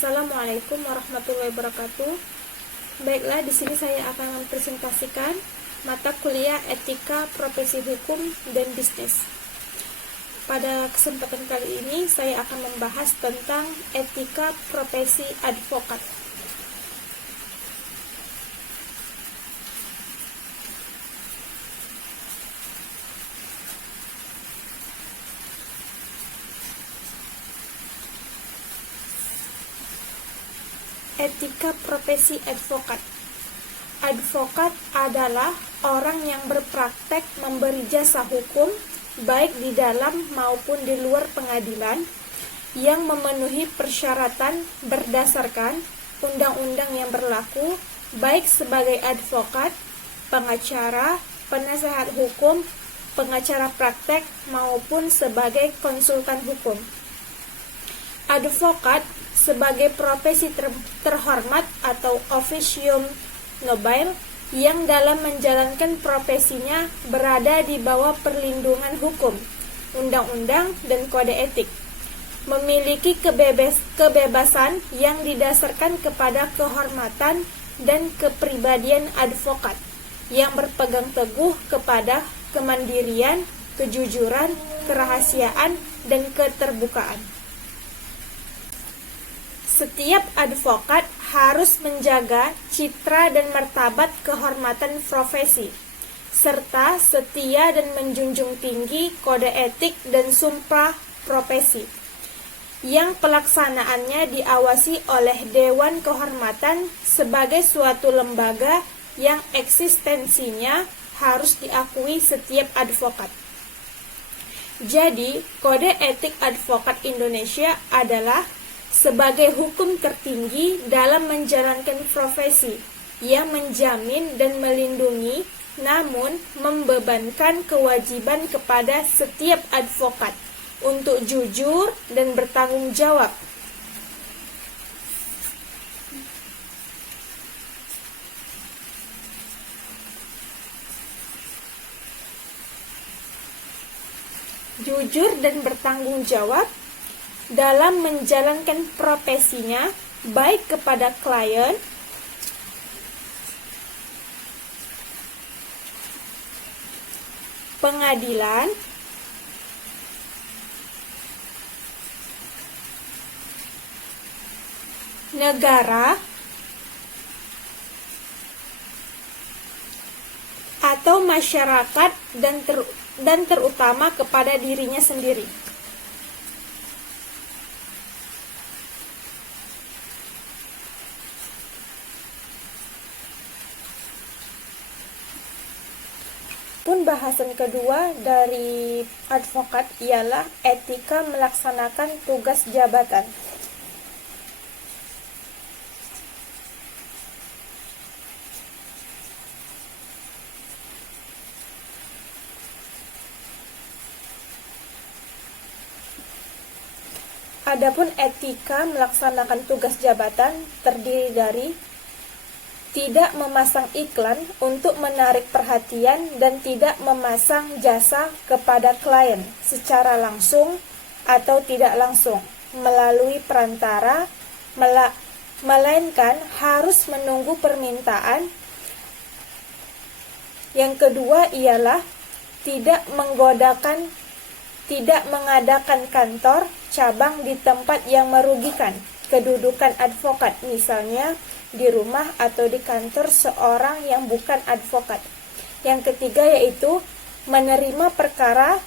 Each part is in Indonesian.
Assalamualaikum warahmatullahi wabarakatuh. Baiklah, di sini saya akan mempresentasikan mata kuliah Etika Profesi Hukum dan Bisnis. Pada kesempatan kali ini saya akan membahas tentang etika profesi advokat. Etika profesi advokat. Advokat adalah orang yang berpraktek memberi jasa hukum baik di dalam maupun di luar pengadilan yang memenuhi persyaratan berdasarkan undang-undang yang berlaku, baik sebagai advokat, pengacara, penasehat hukum, pengacara praktek maupun sebagai konsultan hukum. Advokat sebagai profesi terhormat atau officium nobile yang dalam menjalankan profesinya berada di bawah perlindungan hukum, undang-undang, dan kode etik. Memiliki kebebasan yang didasarkan kepada kehormatan dan kepribadian advokat yang berpegang teguh kepada kemandirian, kejujuran, kerahasiaan, dan keterbukaan. Setiap advokat harus menjaga citra dan martabat kehormatan profesi, serta setia dan menjunjung tinggi kode etik dan sumpah profesi, yang pelaksanaannya diawasi oleh Dewan Kehormatan sebagai suatu lembaga yang eksistensinya harus diakui setiap advokat. Jadi, kode etik advokat Indonesia adalah sebagai hukum tertinggi dalam menjalankan profesi yang menjamin dan melindungi, namun membebankan kewajiban kepada setiap advokat untuk jujur dan bertanggung jawab. Jujur dan bertanggung jawab dalam menjalankan profesinya, baik kepada klien, pengadilan, negara, atau masyarakat, dan terutama kepada dirinya sendiri. Bahasan kedua dari advokat ialah etika melaksanakan tugas jabatan. Adapun etika melaksanakan tugas jabatan terdiri dari tidak memasang iklan untuk menarik perhatian dan tidak memasang jasa kepada klien secara langsung atau tidak langsung melalui perantara, melainkan harus menunggu permintaan. Yang kedua ialah tidak mengadakan kantor cabang di tempat yang merugikan kedudukan advokat, misalnya di rumah atau di kantor seorang yang bukan advokat. Yang ketiga yaitu menerima perkara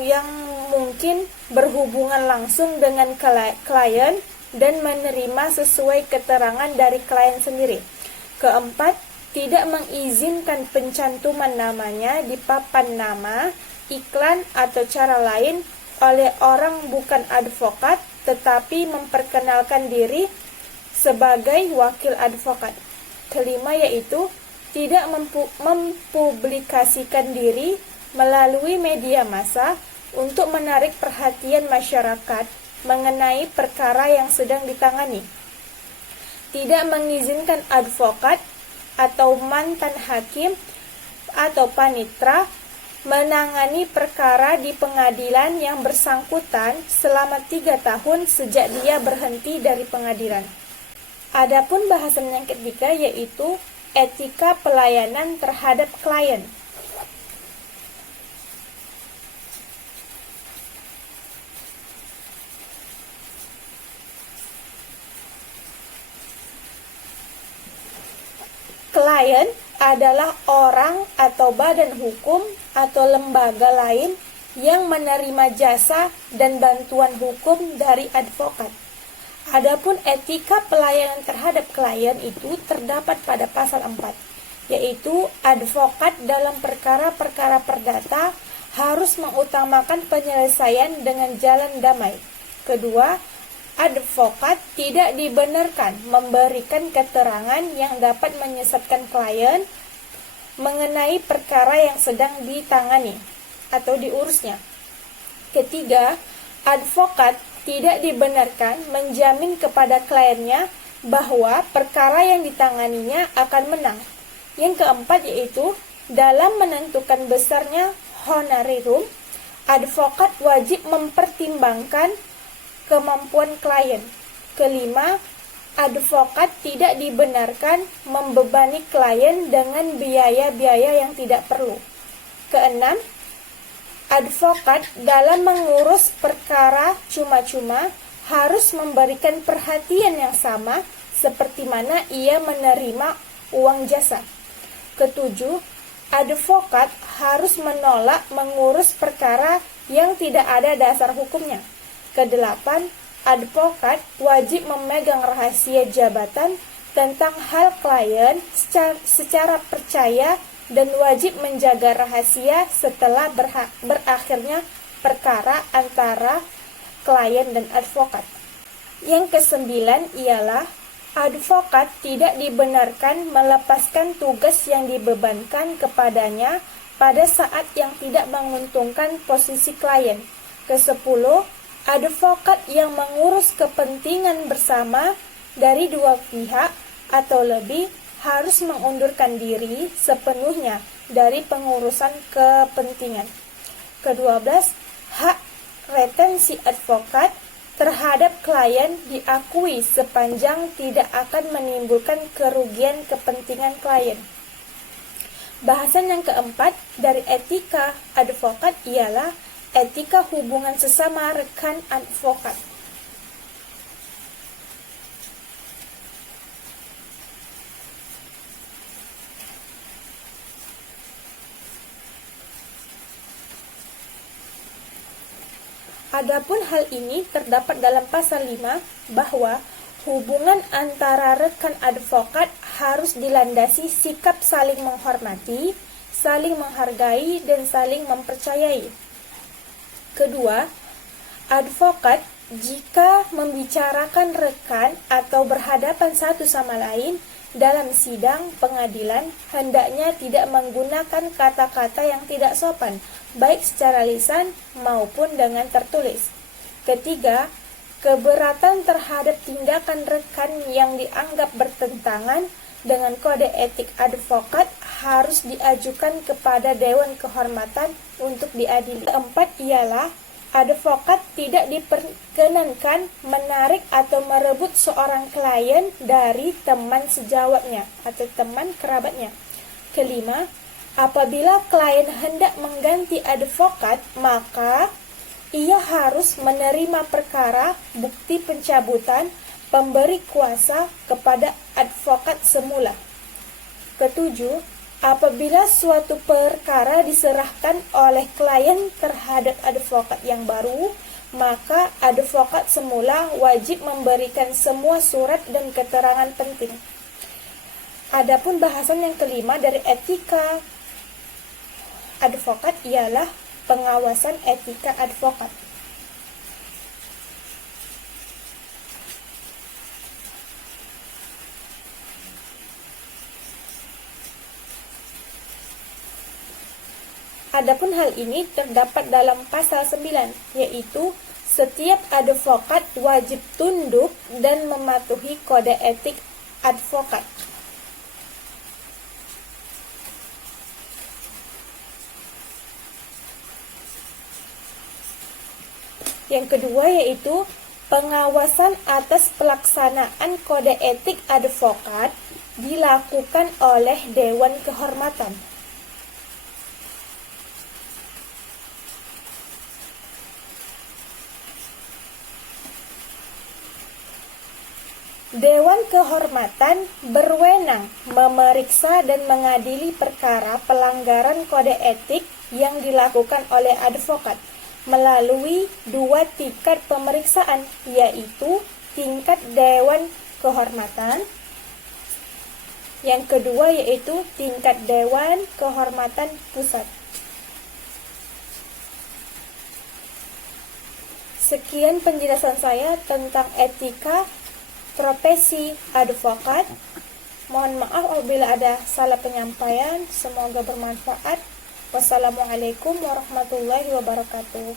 yang mungkin berhubungan langsung dengan klien dan menerima sesuai keterangan dari klien sendiri. Keempat, tidak mengizinkan pencantuman namanya di papan nama, iklan, atau cara lain oleh orang bukan advokat, tetapi memperkenalkan diri sebagai wakil advokat. Kelima yaitu tidak mempublikasikan diri melalui media massa untuk menarik perhatian masyarakat mengenai perkara yang sedang ditangani. Tidak mengizinkan advokat atau mantan hakim atau panitra menangani perkara di pengadilan yang bersangkutan selama 3 tahun sejak dia berhenti dari pengadilan. Adapun bahasan yang ketiga yaitu etika pelayanan terhadap klien. Klien adalah orang atau badan hukum atau lembaga lain yang menerima jasa dan bantuan hukum dari advokat. Adapun etika pelayanan terhadap klien itu terdapat pada pasal 4, yaitu advokat dalam perkara-perkara perdata harus mengutamakan penyelesaian dengan jalan damai. Kedua, advokat tidak dibenarkan memberikan keterangan yang dapat menyesatkan klien mengenai perkara yang sedang ditangani atau diurusnya. Ketiga, advokat tidak dibenarkan menjamin kepada kliennya bahwa perkara yang ditanganinya akan menang. Yang keempat yaitu dalam menentukan besarnya honorarium, advokat wajib mempertimbangkan kemampuan klien. Kelima, advokat tidak dibenarkan membebani klien dengan biaya-biaya yang tidak perlu. Keenam, advokat dalam mengurus perkara cuma-cuma harus memberikan perhatian yang sama seperti mana ia menerima uang jasa. Ketujuh, advokat harus menolak mengurus perkara yang tidak ada dasar hukumnya. Kedelapan, advokat wajib memegang rahasia jabatan tentang hal klien secara percaya dan wajib menjaga rahasia setelah berakhirnya perkara antara klien dan advokat. Yang kesembilan ialah advokat tidak dibenarkan melepaskan tugas yang dibebankan kepadanya pada saat yang tidak menguntungkan posisi klien. Kesepuluh, advokat yang mengurus kepentingan bersama dari dua pihak atau lebih harus mengundurkan diri sepenuhnya dari pengurusan kepentingan. Ke-12, hak retensi advokat terhadap klien diakui sepanjang tidak akan menimbulkan kerugian kepentingan klien. Bahasan yang keempat dari etika advokat ialah etika hubungan sesama rekan advokat. Adapun hal ini terdapat dalam pasal 5 bahwa hubungan antara rekan advokat harus dilandasi sikap saling menghormati, saling menghargai, dan saling mempercayai. Kedua, advokat jika membicarakan rekan atau berhadapan satu sama lain dalam sidang pengadilan hendaknya tidak menggunakan kata-kata yang tidak sopan, baik secara lisan maupun dengan tertulis. Ketiga, keberatan terhadap tindakan rekan yang dianggap bertentangan dengan kode etik advokat harus diajukan kepada Dewan Kehormatan untuk diadili. Keempat ialah advokat tidak diperkenankan menarik atau merebut seorang klien dari teman sejawatnya atau teman kerabatnya. Kelima, apabila klien hendak mengganti advokat, maka ia harus menerima perkara bukti pencabutan pemberi kuasa kepada advokat semula. Ketujuh, apabila suatu perkara diserahkan oleh klien terhadap advokat yang baru, maka advokat semula wajib memberikan semua surat dan keterangan penting. Adapun bahasan yang kelima dari etika advokat ialah pengawasan etika advokat. Adapun hal ini terdapat dalam pasal 9, yaitu setiap advokat wajib tunduk dan mematuhi kode etik advokat. Yang kedua yaitu pengawasan atas pelaksanaan kode etik advokat dilakukan oleh Dewan Kehormatan. Dewan Kehormatan berwenang memeriksa dan mengadili perkara pelanggaran kode etik yang dilakukan oleh advokat melalui 2 tingkat pemeriksaan, yaitu tingkat Dewan Kehormatan. Yang kedua yaitu tingkat Dewan Kehormatan Pusat. Sekian penjelasan saya tentang etika profesi advokat. Mohon maaf apabila ada salah penyampaian. Semoga bermanfaat. Wassalamualaikum warahmatullahi wabarakatuh.